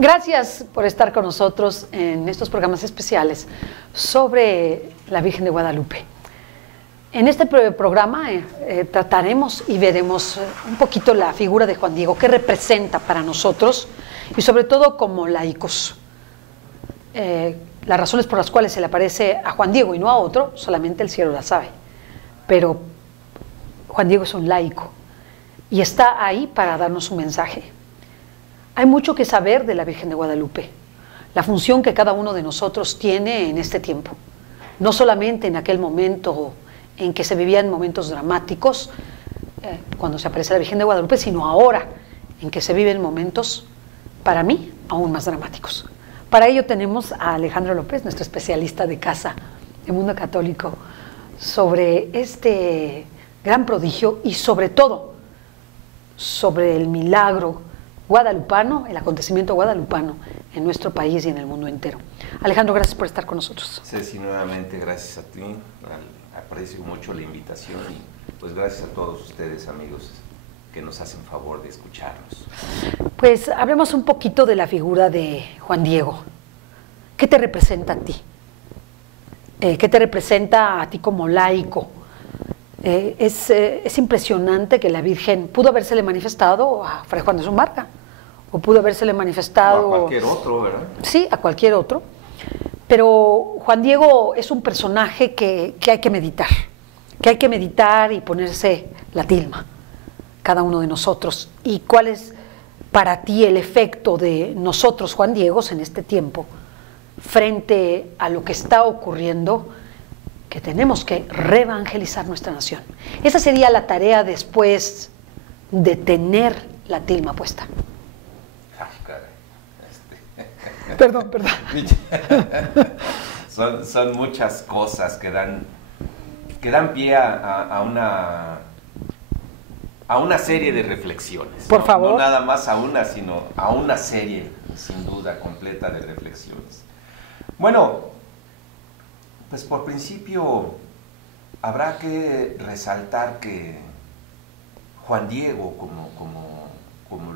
Gracias por estar con nosotros en estos programas especiales sobre la Virgen de Guadalupe. En este programa trataremos y veremos un poquito la figura de Juan Diego, qué representa para nosotros y sobre todo como laicos. Las razones por las cuales se le aparece a Juan Diego y no a otro, solamente el cielo la sabe. Pero Juan Diego es un laico y está ahí para darnos un mensaje. Hay mucho que saber de la Virgen de Guadalupe, la función que cada uno de nosotros tiene en este tiempo. No solamente en aquel momento en que se vivían momentos dramáticos, cuando se aparece la Virgen de Guadalupe, sino ahora, en que se viven momentos, para mí, aún más dramáticos. Para ello tenemos a Alejandro López, nuestro especialista de casa de Mundo Católico, sobre este gran prodigio y sobre todo sobre el milagro guadalupano, el acontecimiento guadalupano en nuestro país y en el mundo entero. Alejandro, gracias por estar con nosotros. Ceci, nuevamente gracias a ti, aprecio mucho la invitación y pues gracias a todos ustedes, amigos, que nos hacen favor de escucharnos. Pues hablemos un poquito de la figura de Juan Diego. ¿Qué te representa a ti? ¿Qué te representa a ti como laico? Es impresionante que la Virgen pudo habérsele manifestado a Fray Juan de Zumárraga, o pudo habérsele manifestado... O a cualquier otro, ¿verdad? Sí, a cualquier otro. Pero Juan Diego es un personaje que hay que meditar y ponerse la tilma, cada uno de nosotros. ¿Y cuál es para ti el efecto de nosotros, Juan Diegos, en este tiempo, frente a lo que está ocurriendo, que tenemos que reevangelizar nuestra nación? Esa sería la tarea después de tener la tilma puesta. Ay, caray. Perdón. Son muchas cosas que dan pie a una serie de reflexiones. Por favor. No nada más a una, sino a una serie, sin duda, completa de reflexiones. Bueno, pues por principio habrá que resaltar que Juan Diego, como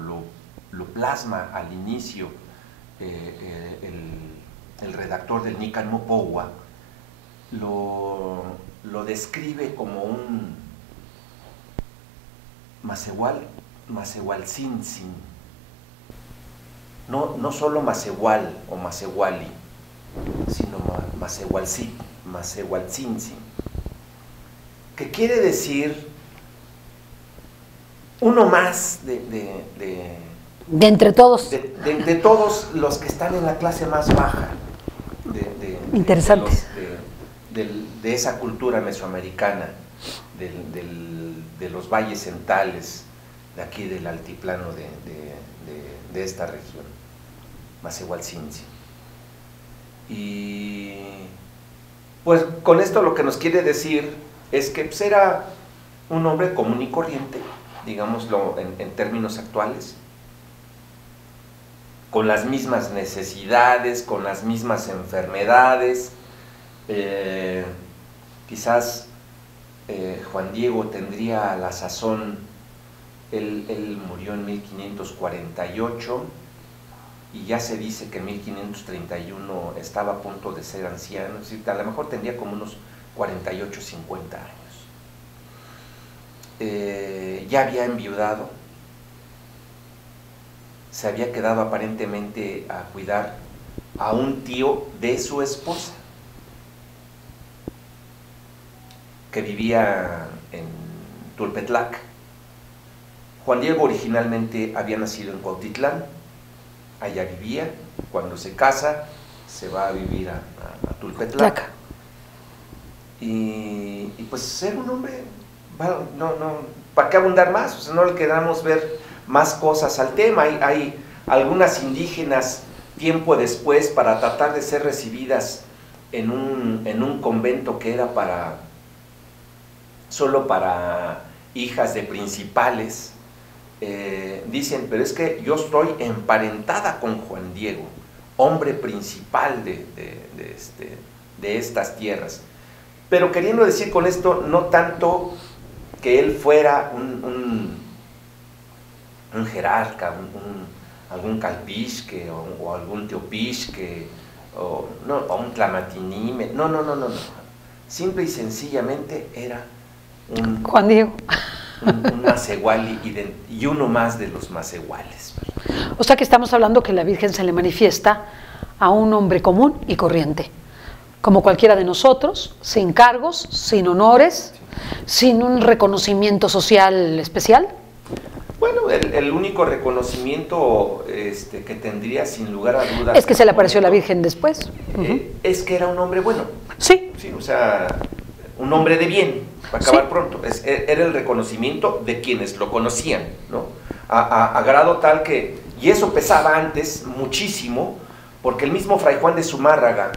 lo plasma al inicio el redactor del Nican Mopohua, lo describe como un Macehualcintzin, no solo Macehual o Macehuali, sino Macehualcintzin, que quiere decir uno más de entre todos. De entre todos los que están en la clase más baja interesante. De esa cultura mesoamericana, de los valles centrales, de aquí del altiplano de esta región, Macehualcintzin. Y pues con esto lo que nos quiere decir es que pues, era un hombre común y corriente, digámoslo en términos actuales, con las mismas necesidades, con las mismas enfermedades. Quizás Juan Diego tendría a la sazón, él murió en 1548 y ya se dice que en 1531 estaba a punto de ser anciano, es decir, a lo mejor tendría como unos 48, 50 años. Ya había enviudado, se había quedado aparentemente a cuidar a un tío de su esposa, que vivía en Tulpetlac. Juan Diego originalmente había nacido en Cuautitlán, allá vivía. Cuando se casa, se va a vivir a Tulpetlac. Y pues ser un hombre, ¿para qué abundar más? O sea, no le queramos ver más cosas al tema. Hay algunas indígenas tiempo después, para tratar de ser recibidas en un convento que era solo para hijas de principales, dicen, pero es que yo estoy emparentada con Juan Diego, hombre principal de estas tierras. Pero queriendo decir con esto, no tanto que él fuera un jerarca, algún calpisque o algún teopisque o un tlamatinime. No. Simple y sencillamente era un Juan Diego. un macehual y uno más de los macehuales. O sea que estamos hablando que la Virgen se le manifiesta a un hombre común y corriente, como cualquiera de nosotros, sin cargos, sin honores, sin un reconocimiento social especial. Bueno, el único reconocimiento que tendría sin lugar a dudas... Es que se le apareció la Virgen después. Es que era un hombre bueno. Sí. Sí, o sea, un hombre de bien, para acabar pronto. Era el reconocimiento de quienes lo conocían, ¿no? A grado tal que... Y eso pesaba antes muchísimo, porque el mismo Fray Juan de Zumárraga,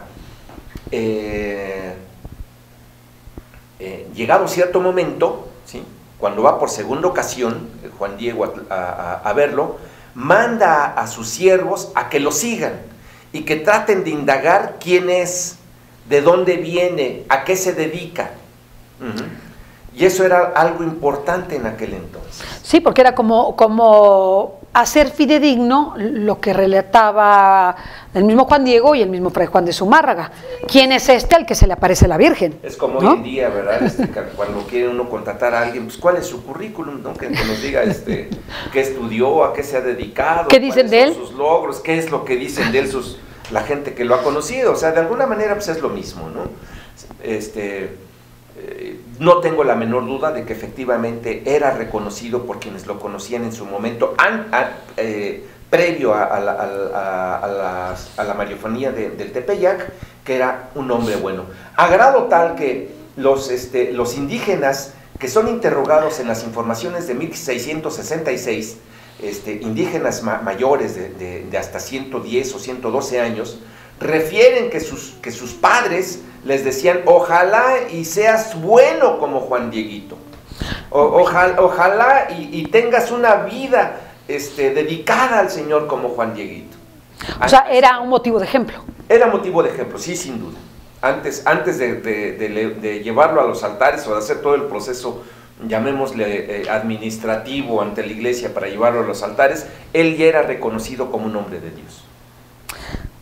llegado cierto momento, ¿sí?, cuando va por segunda ocasión, Juan Diego a verlo, manda a sus siervos a que lo sigan y que traten de indagar quién es, de dónde viene, a qué se dedica. Y eso era algo importante en aquel entonces. Sí, porque era como hacer fidedigno lo que relataba el mismo Juan Diego y el mismo Fray Juan de Zumárraga. ¿Quién es al que se le aparece la Virgen? Es como ¿no? Hoy en día, ¿verdad? Cuando quiere uno contratar a alguien, pues ¿cuál es su currículum? ¿No? Que nos diga qué estudió, a qué se ha dedicado, ¿qué dicen de él? Sus logros, qué es lo que dicen de él la gente que lo ha conocido. O sea, de alguna manera pues es lo mismo, ¿no? No tengo la menor duda de que efectivamente era reconocido por quienes lo conocían en su momento, previo a la mariofonía del Tepeyac, que era un hombre bueno. A grado tal que los indígenas que son interrogados en las informaciones de 1666, indígenas mayores de hasta 110 o 112 años, refieren que sus padres les decían: ojalá y seas bueno como Juan Dieguito, ojalá y tengas una vida dedicada al Señor como Juan Dieguito. O sea, era un motivo de ejemplo. Era motivo de ejemplo, sí, sin duda. Antes de llevarlo a los altares o de hacer todo el proceso, llamémosle administrativo ante la iglesia para llevarlo a los altares, él ya era reconocido como un hombre de Dios.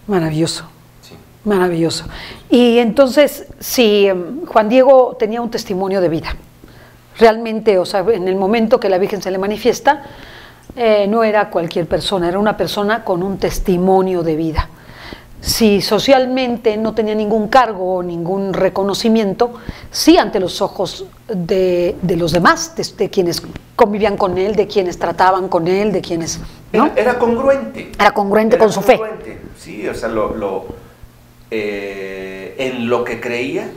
Maravilloso. Sí. Maravilloso. Y entonces, si Juan Diego tenía un testimonio de vida, realmente, o sea, en el momento que la Virgen se le manifiesta, no era cualquier persona, era una persona con un testimonio de vida. Si socialmente no tenía ningún cargo o ningún reconocimiento, sí ante los ojos de los demás, de quienes convivían con él, de quienes trataban con él, de quienes... ¿no? Era congruente. Era congruente con su fe. Sí, o sea, en lo que creía,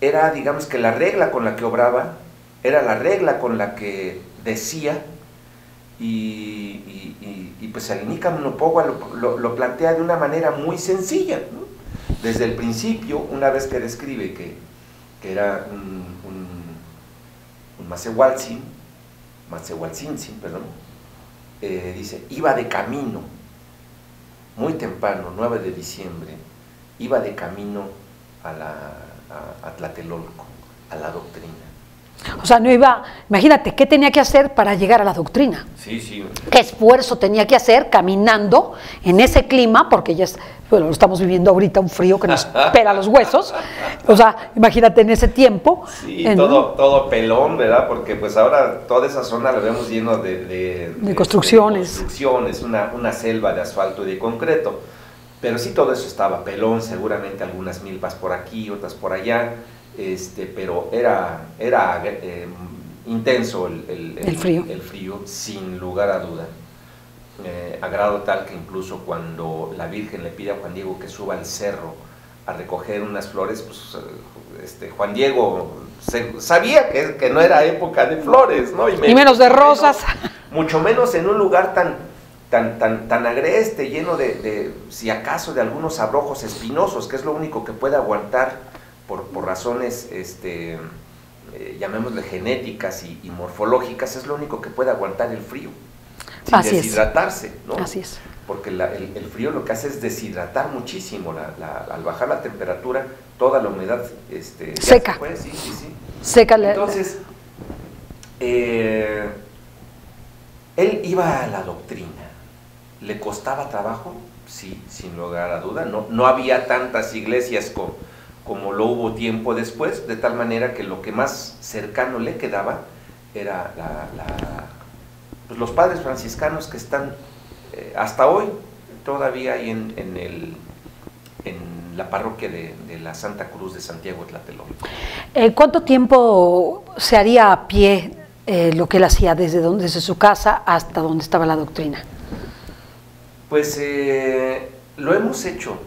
era, digamos, que la regla con la que obraba, era la regla con la que decía, y pues el Nicam Nopowa lo plantea de una manera muy sencilla, ¿no? Desde el principio, una vez que describe que era un Macehualtzin, perdón, dice: iba de camino, muy temprano, 9 de diciembre, iba de camino a Tlatelolco, a la doctrina. O sea, no iba, imagínate, ¿qué tenía que hacer para llegar a la doctrina? Sí, sí. ¿Qué esfuerzo tenía que hacer caminando en ese clima? Porque ya bueno, lo estamos viviendo ahorita, un frío que nos pela los huesos. O sea, imagínate en ese tiempo. Sí, todo pelón, ¿verdad? Porque pues ahora toda esa zona la vemos lleno de construcciones. Una selva de asfalto y de concreto. Pero sí, todo eso estaba pelón, seguramente algunas milpas por aquí, otras por allá. Pero era intenso el frío, sin lugar a duda, a grado tal que incluso cuando la Virgen le pide a Juan Diego que suba al cerro a recoger unas flores, pues Juan Diego sabía que no era época de flores, ¿no? Y menos de rosas. Mucho menos en un lugar tan agreste, lleno de si acaso, de algunos abrojos espinosos, que es lo único que puede aguantar por razones, llamémosle genéticas y morfológicas, es lo único que puede aguantar el frío, sin Así deshidratarse, es. ¿no? Así es. Porque el frío lo que hace es deshidratar muchísimo, al bajar la temperatura, toda la humedad seca. Sí. Seca. Entonces, Él iba a la doctrina. ¿Le costaba trabajo? Sí, sin lugar a duda. No había tantas iglesias como lo hubo tiempo después, de tal manera que lo que más cercano le quedaba era pues los padres franciscanos que están hasta hoy todavía ahí en la parroquia de la Santa Cruz de Santiago Tlatelolco. ¿Cuánto tiempo se haría a pie lo que él hacía desde su casa hasta donde estaba la doctrina? Pues lo hemos hecho.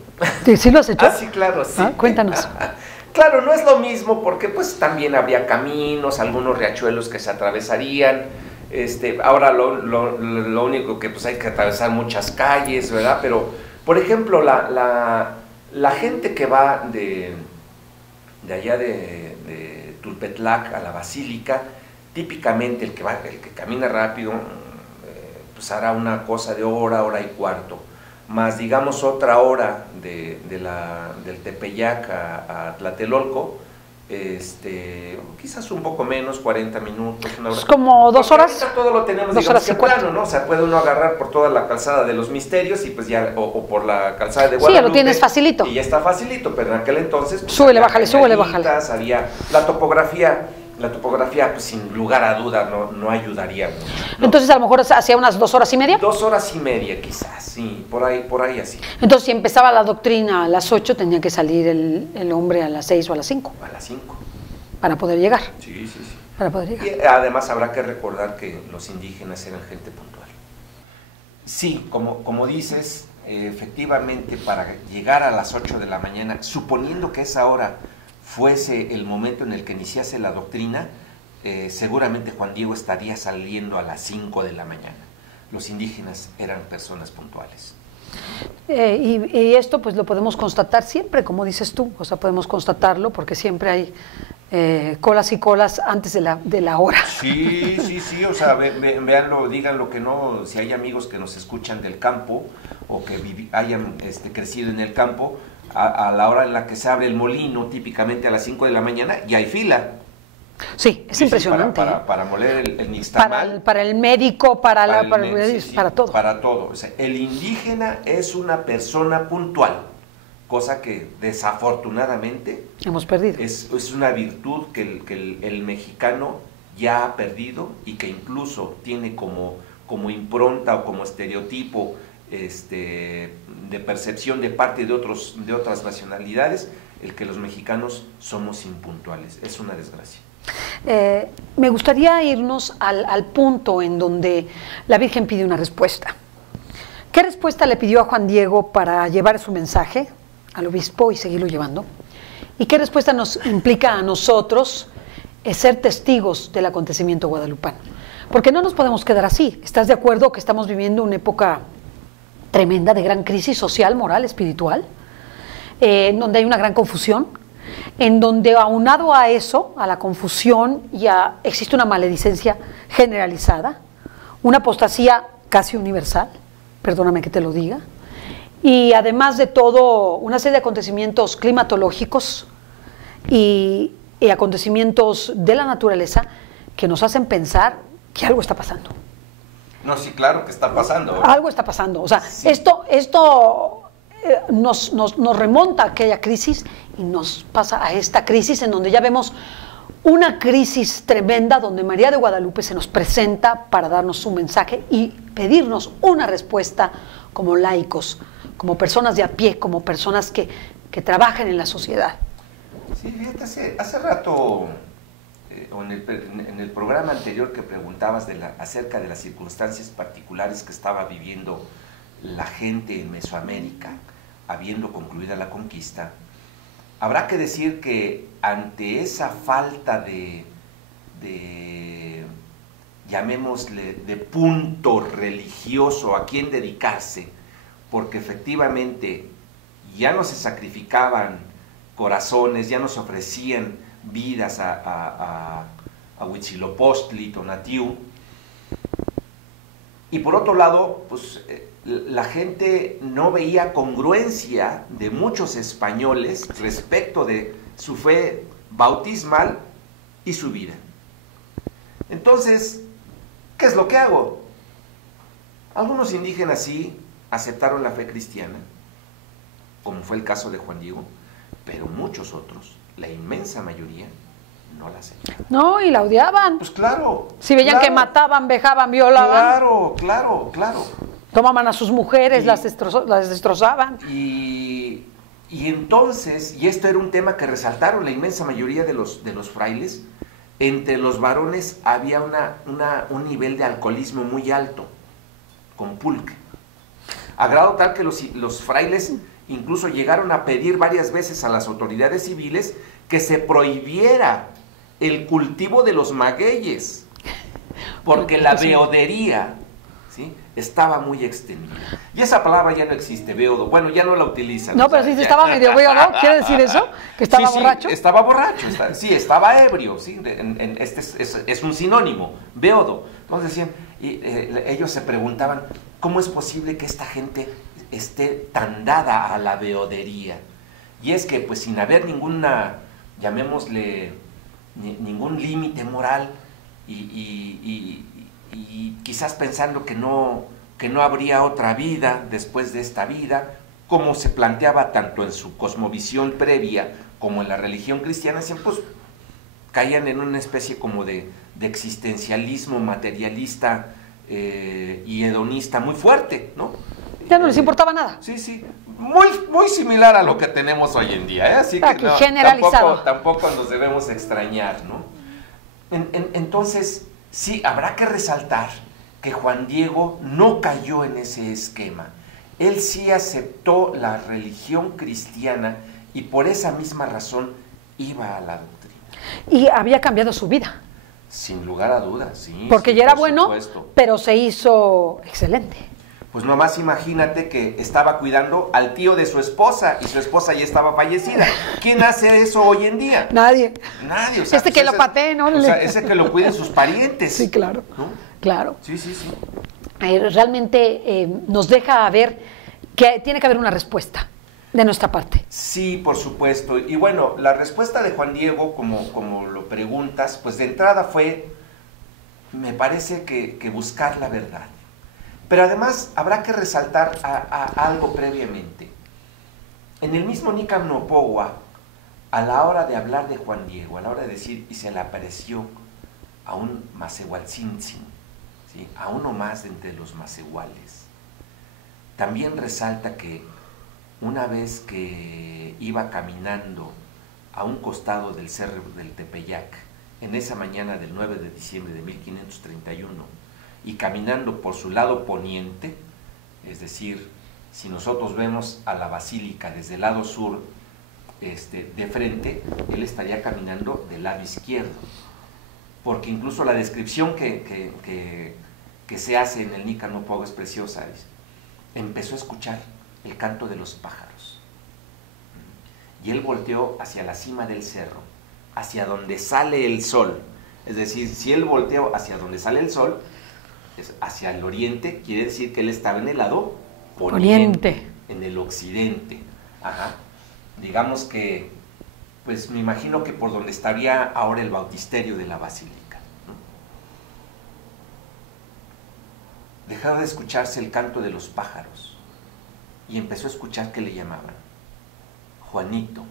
¿Sí lo has hecho? Ah, sí, claro, sí. Cuéntanos. Claro, no es lo mismo porque pues también habría caminos, algunos riachuelos que se atravesarían. Ahora lo único que pues hay que atravesar muchas calles, ¿verdad? Pero, por ejemplo, la gente que va de allá de Tulpetlac a la Basílica, típicamente el que camina rápido, pues hará una cosa de hora y cuarto, más digamos otra hora del Tepeyac a Tlatelolco, quizás un poco menos, 40 minutos, una hora. Es como 2 horas. Ahorita todo lo tenemos, 2 digamos, horas y que cuarto. plano, ¿no? O sea, puede uno agarrar por toda la calzada de los Misterios y pues ya, o por la calzada de Guadalupe. Sí, ya lo tienes facilito. Y ya está facilito, pero en aquel entonces pues, súbele, bájale, súbele, bájale. Había la topografía, pues sin lugar a duda no ayudaría mucho, ¿no? Entonces a lo mejor hacía unas 2 horas y media. 2 horas y media quizás, sí, por ahí así. Entonces si empezaba la doctrina a las 8, tenía que salir el hombre a las 6 o a las 5. A las 5. Para poder llegar. Sí. Para poder llegar. Y además habrá que recordar que los indígenas eran gente puntual. Sí, como dices, efectivamente para llegar a las 8 de la mañana, suponiendo que esa hora fuese el momento en el que iniciase la doctrina, seguramente Juan Diego estaría saliendo a las 5 de la mañana. Los indígenas eran personas puntuales. Y esto pues lo podemos constatar siempre, como dices tú, o sea, podemos constatarlo porque siempre hay colas y colas antes de la hora. Sí, o sea, véanlo, díganlo que no, si hay amigos que nos escuchan del campo o que hayan crecido en el campo, a la hora en la que se abre el molino, típicamente a las 5 de la mañana, ya hay fila. Sí, es impresionante. Para moler el nixtamal. Para el médico, para todo. Para todo. O sea, el indígena es una persona puntual, cosa que desafortunadamente hemos perdido. Es una virtud que el mexicano ya ha perdido y que incluso tiene como impronta o como estereotipo de percepción de parte de otras nacionalidades, el que los mexicanos somos impuntuales. Es una desgracia. Me gustaría irnos al punto en donde la Virgen pide una respuesta. ¿Qué respuesta le pidió a Juan Diego para llevar su mensaje al obispo y seguirlo llevando? ¿Y qué respuesta nos implica a nosotros ser testigos del acontecimiento guadalupano? Porque no nos podemos quedar así. ¿Estás de acuerdo que estamos viviendo una época tremenda de gran crisis social, moral, espiritual, en donde hay una gran confusión, en donde aunado a eso, a la confusión, existe una maledicencia generalizada, una apostasía casi universal, perdóname que te lo diga, y además de todo una serie de acontecimientos climatológicos y acontecimientos de la naturaleza que nos hacen pensar que algo está pasando. No, sí, claro que está pasando. Algo está pasando, o sea, sí. Esto nos remonta a aquella crisis y nos pasa a esta crisis en donde ya vemos una crisis tremenda donde María de Guadalupe se nos presenta para darnos su mensaje y pedirnos una respuesta como laicos, como personas de a pie, como personas que trabajan en la sociedad. Sí, fíjate, hace rato, en el programa anterior que preguntabas acerca de las circunstancias particulares que estaba viviendo la gente en Mesoamérica, habiendo concluida la conquista, habrá que decir que ante esa falta de llamémosle, de punto religioso a quien dedicarse, porque efectivamente ya no se sacrificaban corazones, ya no se ofrecían vidas a Huitzilopochtli, Tonatiuh, y por otro lado, pues la gente no veía congruencia de muchos españoles respecto de su fe bautismal y su vida. Entonces, ¿qué es lo que hago? Algunos indígenas sí aceptaron la fe cristiana, como fue el caso de Juan Diego, pero muchos otros, la inmensa mayoría, no la aceptaron. No, y la odiaban. Pues claro. Si veían que mataban, vejaban, violaban. Claro. Tomaban a sus mujeres, las destrozaban. Y entonces, y esto era un tema que resaltaron la inmensa mayoría de los frailes, entre los varones había un nivel de alcoholismo muy alto, con pulque. A grado tal que los frailes incluso llegaron a pedir varias veces a las autoridades civiles que se prohibiera el cultivo de los magueyes, porque la beodería, ¿sí?, estaba muy extendida. Y esa palabra ya no existe, beodo. Bueno, ya no la utilizan. No, pero sí estaba medio beodo. ¿Quiere decir eso? ¿Que estaba borracho? Sí, estaba borracho. Estaba ebrio. ¿Sí? Es un sinónimo, beodo. Entonces decían, ellos se preguntaban, ¿cómo es posible que esta gente esté tan dada a la beodería? Y es que, pues, sin haber ninguna, llamémosle, ningún límite moral y quizás pensando que no habría otra vida después de esta vida, como se planteaba tanto en su cosmovisión previa como en la religión cristiana, siempre pues, caían en una especie como de existencialismo materialista y hedonista muy fuerte, ¿no? Ya no les importaba nada. Sí, muy similar a lo que tenemos hoy en día, ¿eh? Así que no, generalizado. Tampoco nos debemos extrañar, ¿no? Entonces, sí, habrá que resaltar que Juan Diego no cayó en ese esquema. Él sí aceptó la religión cristiana y por esa misma razón iba a la doctrina. Y había cambiado su vida. Sin lugar a dudas, sí. Porque sí, ya era por bueno, supuesto. Pero se hizo excelente. Pues nomás imagínate que estaba cuidando al tío de su esposa y su esposa ya estaba fallecida. ¿Quién hace eso hoy en día? Nadie. O sea, pues que lo patee, ¿no? O sea, ese que lo cuiden sus parientes. Sí, claro. ¿No? Claro. Sí. Realmente nos deja ver que tiene que haber una respuesta de nuestra parte. Sí, por supuesto. Y bueno, la respuesta de Juan Diego, como lo preguntas, pues de entrada fue, me parece que buscar la verdad. Pero además habrá que resaltar a algo previamente. En el mismo Nican Nopogua, a la hora de hablar de Juan Diego, a la hora de decir, y se le apareció a un Macehualcintzin, ¿sí?, a uno más de entre los macehuales, también resalta que una vez que iba caminando a un costado del cerro del Tepeyac, en esa mañana del 9 de diciembre de 1531, y caminando por su lado poniente, es decir, si nosotros vemos a la basílica desde el lado sur de frente, él estaría caminando del lado izquierdo, porque incluso la descripción que se hace en el Nican Nopogua es preciosa. Empezó a escuchar el canto de los pájaros, y él volteó hacia la cima del cerro, hacia donde sale el sol. Es decir, si él volteó hacia donde sale el sol, hacia el oriente, quiere decir que él estaba en el lado poniente, en el occidente. Ajá. Digamos que, pues me imagino que por donde estaría ahora el bautisterio de la basílica, ¿no? Dejaba de escucharse el canto de los pájaros y empezó a escuchar que le llamaban Juanito,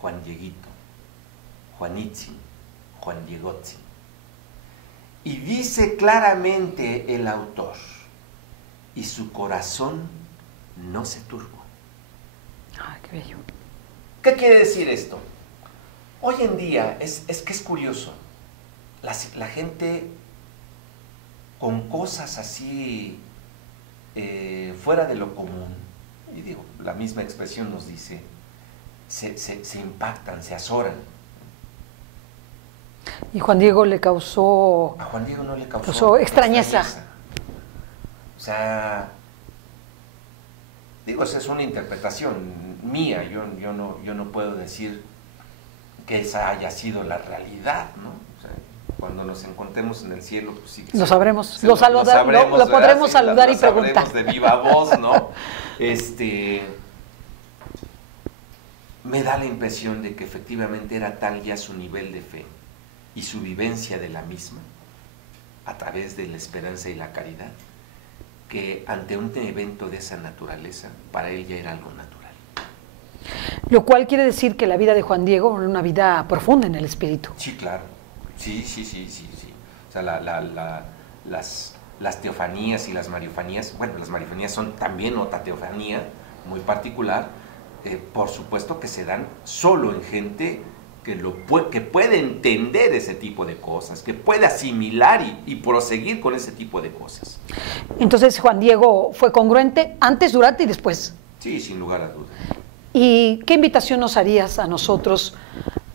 Juan Dieguito, Juanitzin, Juan Diegotzin. Y dice claramente el autor, y su corazón no se turbó. Ay, qué bello. ¿Qué quiere decir esto? Hoy en día es que es curioso, la gente con cosas así fuera de lo común, y digo, la misma expresión nos dice, se impactan, se azoran. Y Juan Diego le causó... A Juan Diego no le causó extrañeza. O sea, digo, esa es una interpretación mía, yo no puedo decir que esa haya sido la realidad, ¿no? O sea, cuando nos encontremos en el cielo, pues sí que lo sabremos, lo sabremos, podremos saludar y sabremos preguntar. de viva voz, ¿no? Me da la impresión de que efectivamente era tal ya su nivel de fe y su vivencia de la misma, a través de la esperanza y la caridad, que ante un evento de esa naturaleza, para él ya era algo natural. Lo cual quiere decir que la vida de Juan Diego era una vida profunda en el espíritu. Sí, claro. Sí. O sea, las teofanías y las mariofanías, bueno, las mariofanías son también otra teofanía muy particular, por supuesto que se dan solo en gente que puede entender ese tipo de cosas, que puede asimilar y proseguir con ese tipo de cosas. Entonces Juan Diego fue congruente antes, durante y después. Sí, sin lugar a dudas. ¿Y qué invitación nos harías a nosotros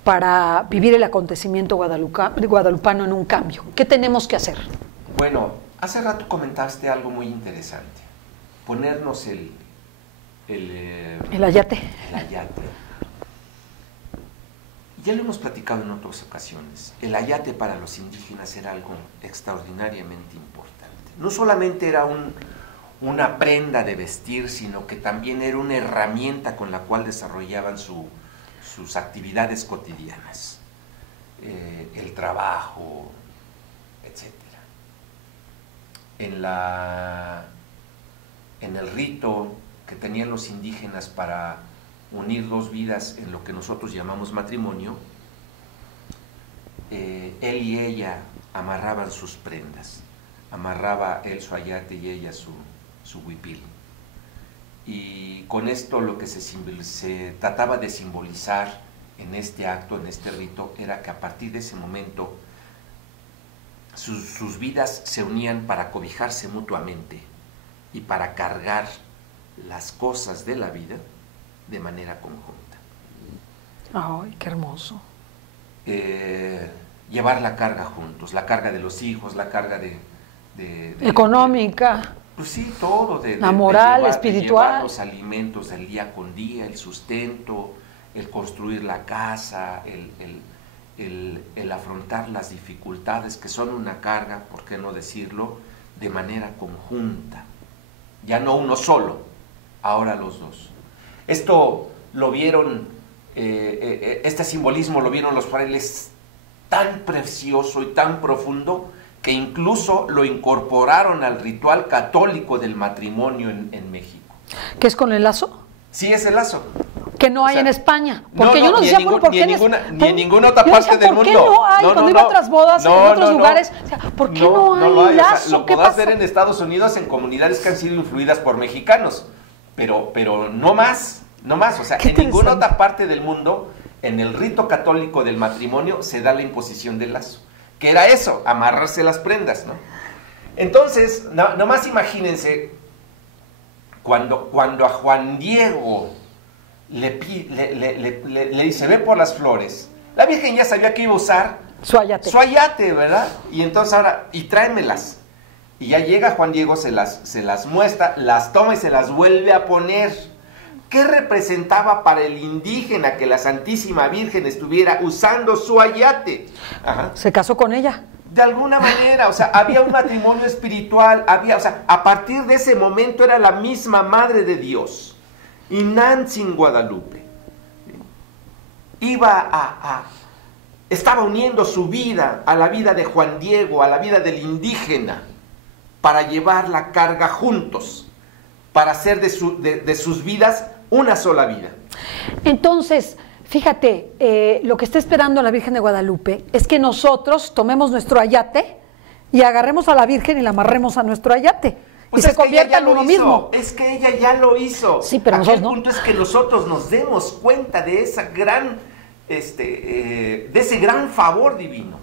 para vivir el acontecimiento guadalupano en un cambio? ¿Qué tenemos que hacer? Bueno, hace rato comentaste algo muy interesante. Ponernos el ayate. El ayate. Ya lo hemos platicado en otras ocasiones. El ayate para los indígenas era algo extraordinariamente importante. No solamente era una prenda de vestir, sino que también era una herramienta con la cual desarrollaban sus actividades cotidianas, el trabajo, etc. En el rito que tenían los indígenas para unir dos vidas en lo que nosotros llamamos matrimonio, él y ella amarraban sus prendas. Amarraba él su ayate y ella su huipil. Y con esto lo que se trataba de simbolizar en este acto, en este rito, era que a partir de ese momento sus vidas se unían para cobijarse mutuamente y para cargar las cosas de la vida de manera conjunta. ¡Ay, qué hermoso! Llevar la carga juntos, la carga de los hijos, la carga de económica. Pues sí, todo. La moral, espiritual. espiritual. Los alimentos del día con día, el sustento, el construir la casa, el afrontar las dificultades que son una carga, por qué no decirlo, de manera conjunta. Ya no uno solo, ahora los dos. Esto lo vieron, este simbolismo lo vieron los frailes tan precioso y tan profundo que incluso lo incorporaron al ritual católico del matrimonio en México. ¿Qué es con el lazo? Sí, es el lazo. Que no hay en España. Porque no, yo no decía por qué ni en ninguna otra parte del mundo. ¿Por qué no hay? Cuando iba a otras bodas en otros lugares, o sea, ¿por qué no hay lazo? O sea, lo podrás ver en Estados Unidos en comunidades que han sido influidas por mexicanos, pero no más, o sea, en ninguna otra parte del mundo, en el rito católico del matrimonio, se da la imposición del lazo. Que era eso, amarrarse las prendas, ¿no? Entonces, nomás imagínense, cuando a Juan Diego le dice, ve por las flores, la Virgen ya sabía que iba a usar su ayate, ¿verdad? Y entonces ahora, y tráemelas. Y ya llega Juan Diego, se las muestra, las toma y se las vuelve a poner. ¿Qué representaba para el indígena que la Santísima Virgen estuviera usando su ayate? Ajá. Se casó con ella. De alguna manera, o sea, había un matrimonio espiritual, o sea, a partir de ese momento era la misma Madre de Dios, Inantzin Guadalupe. Estaba uniendo su vida a la vida de Juan Diego, a la vida del indígena, para llevar la carga juntos, para hacer de sus vidas una sola vida. Entonces, fíjate, lo que está esperando la Virgen de Guadalupe es que nosotros tomemos nuestro ayate y agarremos a la Virgen y la amarremos a nuestro ayate. Pues y se convierta en uno mismo. Es que ella ya lo hizo. Sí, pero nosotros no. El punto es que nosotros nos demos cuenta de esa gran, de ese gran favor divino.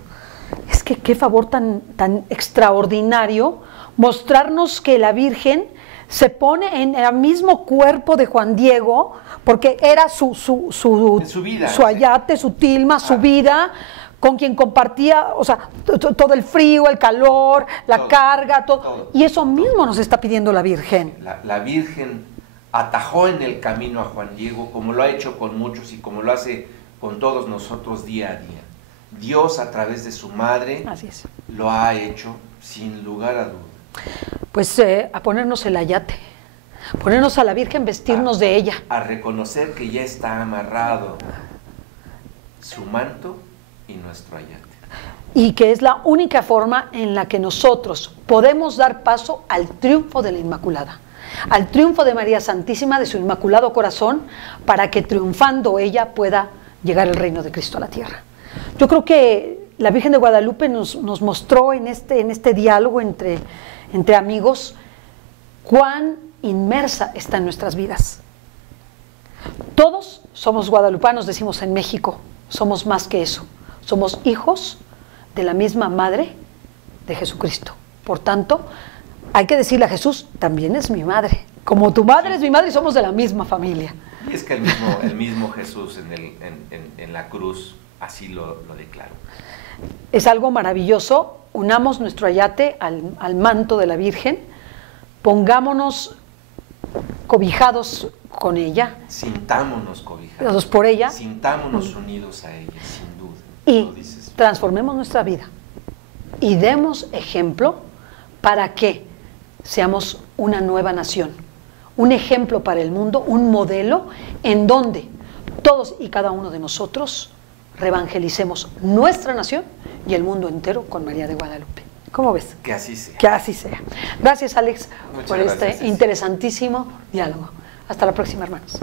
Es que qué favor tan extraordinario mostrarnos que la Virgen se pone en el mismo cuerpo de Juan Diego, porque era su vida, su ayate, su tilma, su vida, con quien compartía, o sea, todo el frío, el calor, la carga, todo. Y eso mismo nos está pidiendo la Virgen. La Virgen atajó en el camino a Juan Diego, como lo ha hecho con muchos y como lo hace con todos nosotros día a día. Dios, a través de su madre, lo ha hecho sin lugar a dudas. Pues a ponernos el ayate, ponernos a la Virgen, vestirnos de ella. A reconocer que ya está amarrado su manto y nuestro ayate. y que es la única forma en la que nosotros podemos dar paso al triunfo de la Inmaculada, al triunfo de María Santísima, de su Inmaculado Corazón, para que triunfando ella pueda llegar el reino de Cristo a la tierra. Yo creo que la Virgen de Guadalupe nos mostró en este diálogo entre amigos cuán inmersa está en nuestras vidas. Todos somos guadalupanos, decimos en México, somos más que eso, somos hijos de la misma madre de Jesucristo. Por tanto, hay que decirle a Jesús, también es mi madre, como tu madre es mi madre y somos de la misma familia. Y es que el mismo Jesús en la cruz así lo declaró. Es algo maravilloso. Unamos nuestro ayate al manto de la Virgen, pongámonos cobijados con ella, sintámonos cobijados por ella, sintámonos unidos a ella, sin duda, y transformemos nuestra vida y demos ejemplo para que seamos una nueva nación, un ejemplo para el mundo, un modelo en donde todos y cada uno de nosotros reevangelicemos nuestra nación y el mundo entero con María de Guadalupe. ¿Cómo ves? Que así sea. Que así sea. Gracias, Alex, Muchas por gracias, este interesantísimo diálogo. Hasta la próxima, hermanos.